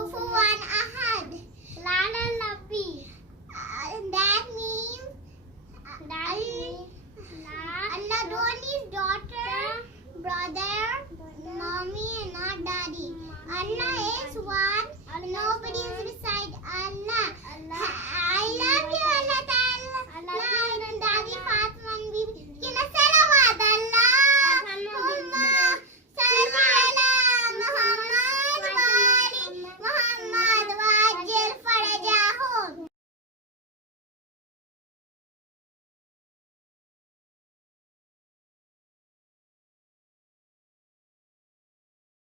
Kufuwan Ahad. Lala Labi. That means Allah Dhoni's daughter, brother, mommy and not daddy. Allah is one. Nobody is beside Allah.